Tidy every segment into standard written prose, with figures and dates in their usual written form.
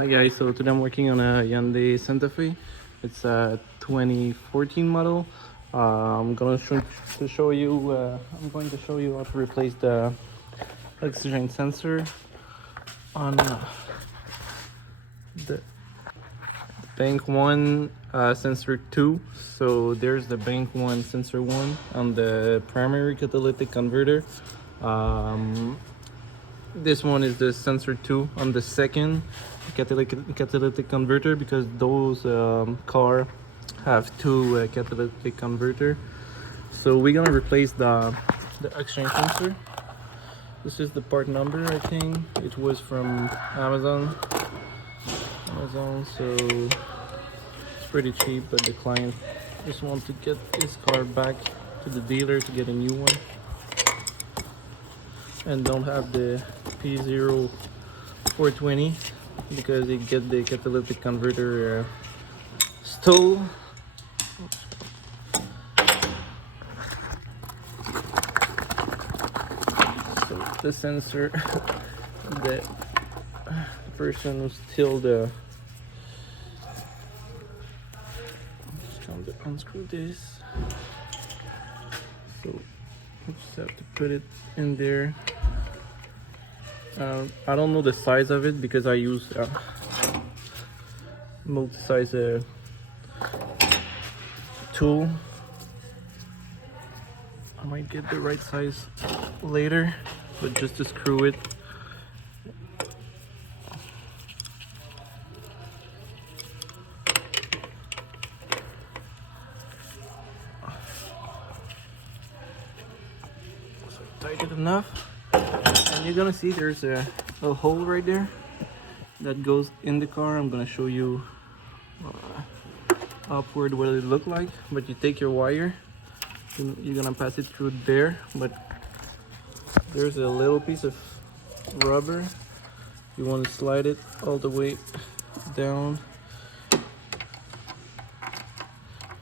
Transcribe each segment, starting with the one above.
Hi guys, so today I'm working on a Hyundai Santa Fe. It's a 2014 model. I'm going to show you how to replace the oxygen sensor on the bank 1 sensor 2. So there's the bank 1 sensor 1 on the primary catalytic converter. This one is the sensor 2 on the second catalytic converter, because those car have two catalytic converter. So we're gonna replace the oxygen sensor. This is the part number. I think it was from Amazon, so it's pretty cheap, but the client just wants to get his car back to the dealer to get a new one and don't have the P0420 because they get the catalytic converter stole. So the sensor, the person who stole the, I'm just trying to unscrew this. So I just have to put it in there. I don't know the size of it because I use multi-size tool. I might get the right size later, but just to screw it. So tight it enough. And you're gonna see there's a hole right there that goes in the car. I'm gonna show you upward what it look like, but you take your wire, you're gonna pass it through there, but there's a little piece of rubber. You want to slide it all the way down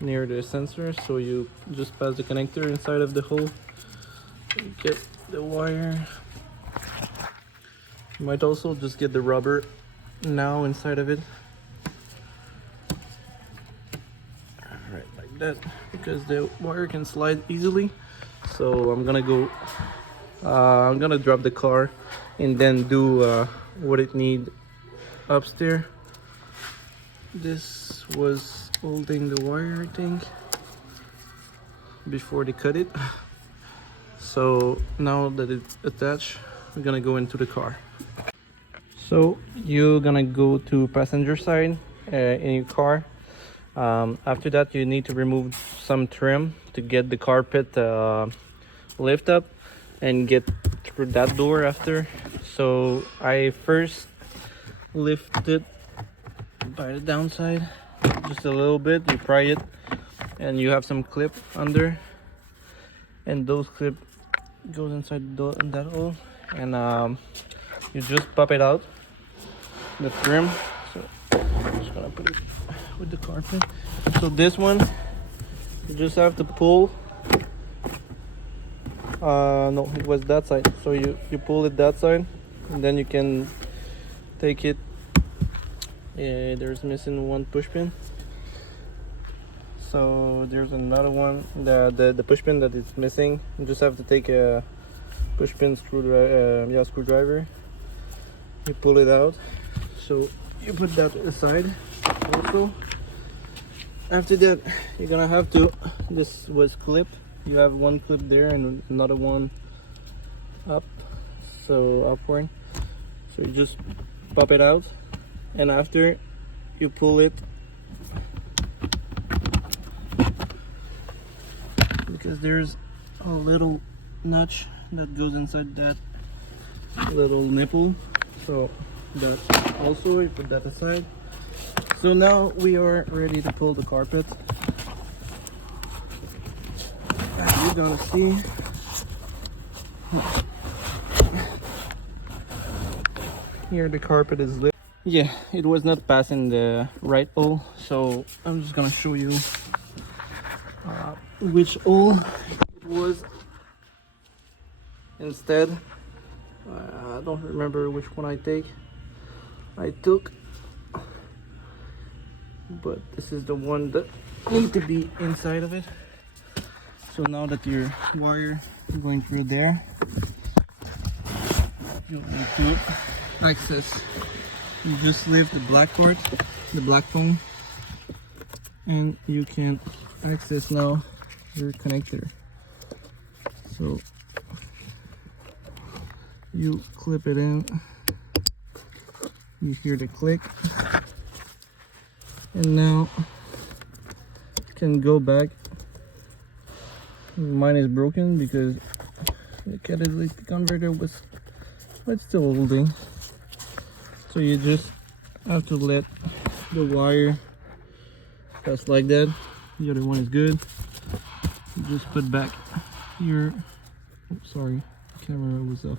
near the sensor, so you just pass the connector inside of the hole. You get the wire. You might also just get the rubber now inside of it. Alright, like that, because the wire can slide easily. So I'm gonna drop the car and then do what it need upstairs. This was holding the wire, I think, before they cut it. So now that it's attached, we're gonna go into the car. So you're gonna go to passenger side in your car. After that, you need to remove some trim to get the carpet lift up and get through that door after. So I first lift it by the downside just a little bit. You pry it and you have some clip under, and those clip goes inside that hole, and you just pop it out, the trim. So I'm just gonna put it with the carpet. So this one, you just have to pull. No, it was that side. So you pull it that side, and then you can take it. There's missing one push pin. So there's another one, the push pin that is missing. You just have to take a push pin screwdriver. You pull it out. So you put that aside also. After that, you're gonna have to, this was clip. You have one clip there and another one up, so upward. So you just pop it out, and after you pull it, because there's a little notch that goes inside that little nipple. So that also, you put that aside. So now we are ready to pull the carpet. As you're gonna see, here the carpet is lit. Yeah, it was not passing the right hole, so I'm just gonna show you which hole it was instead. I don't remember which one I took. but this is the one that need to be inside of it. So now that your wire going through there, you need to access. You just leave the black cord, the black phone, and you can access now your connector. So you clip it in, you hear the click, and now you can go back. Mine is broken because the catalytic converter was, but still holding. So you just have to let the wire just like that. The other one is good. You just put back your, oh, sorry, the camera was off.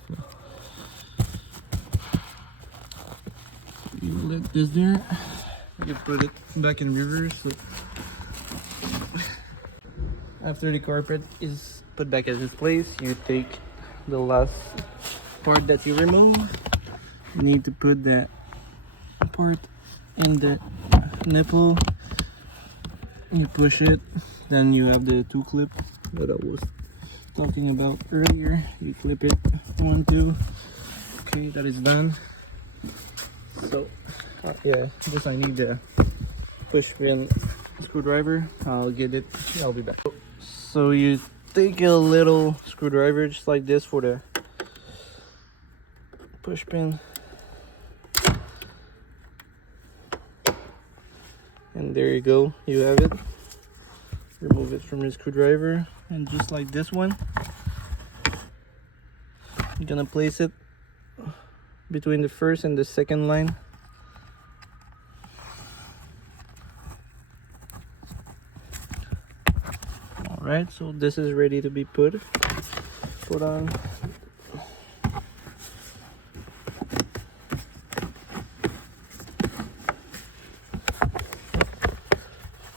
You let this there. You put it back in reverse. So after the carpet is put back in its place, you take the last part that you remove. You need to put that part in the nipple. You push it, then you have the two clip that I was talking about earlier. You clip it, 1, 2. Okay, that is done. So yeah, this I need the push pin screwdriver. I'll get it, I'll be back. So you take a little screwdriver just like this for the push pin, and there you go, you have it. Remove it from your screwdriver, and just like this one, you're gonna place it between the first and the second line. Alright, so this is ready to be put on.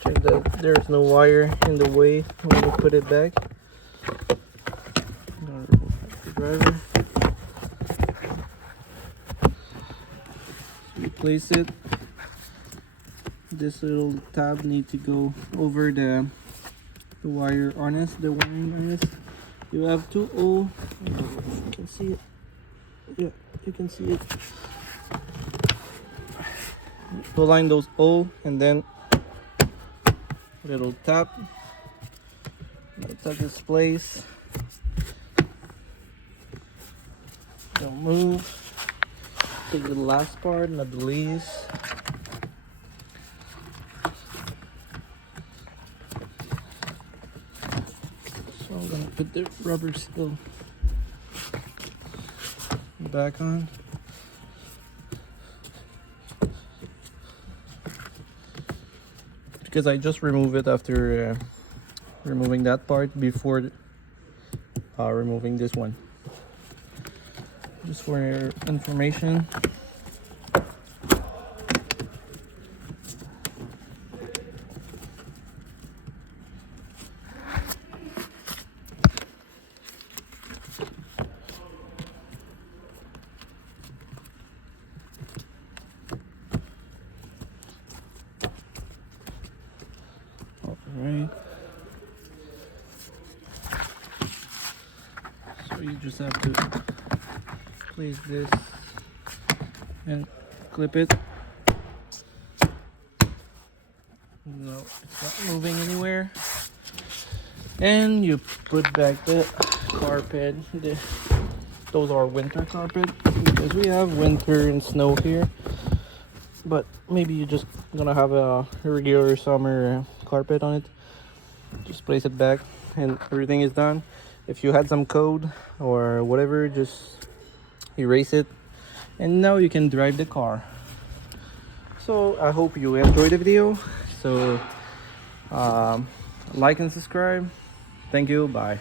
Check that there's no wire in the way when you put it back. Driver. So you place it. This little tab need to go over the wire harness, the wiring harness. You have two O. You can see it. Yeah, you can see it. Align those O, and then little tap. Tap this place. Don't move. Take the last part, not the least. So I'm gonna put the rubber seal back on. Because I just removed it after removing that part before removing this one. Just for your information. Alright. So you just have to place this and clip it. No, it's not moving anywhere. And you put back the carpet. Those are winter carpet because we have winter and snow here. But maybe you're just gonna have a regular summer carpet on it. Just place it back and everything is done. If you had some code or whatever, just erase it, and now you can drive the car. So I hope you enjoyed the video. So like and subscribe. Thank you. Bye.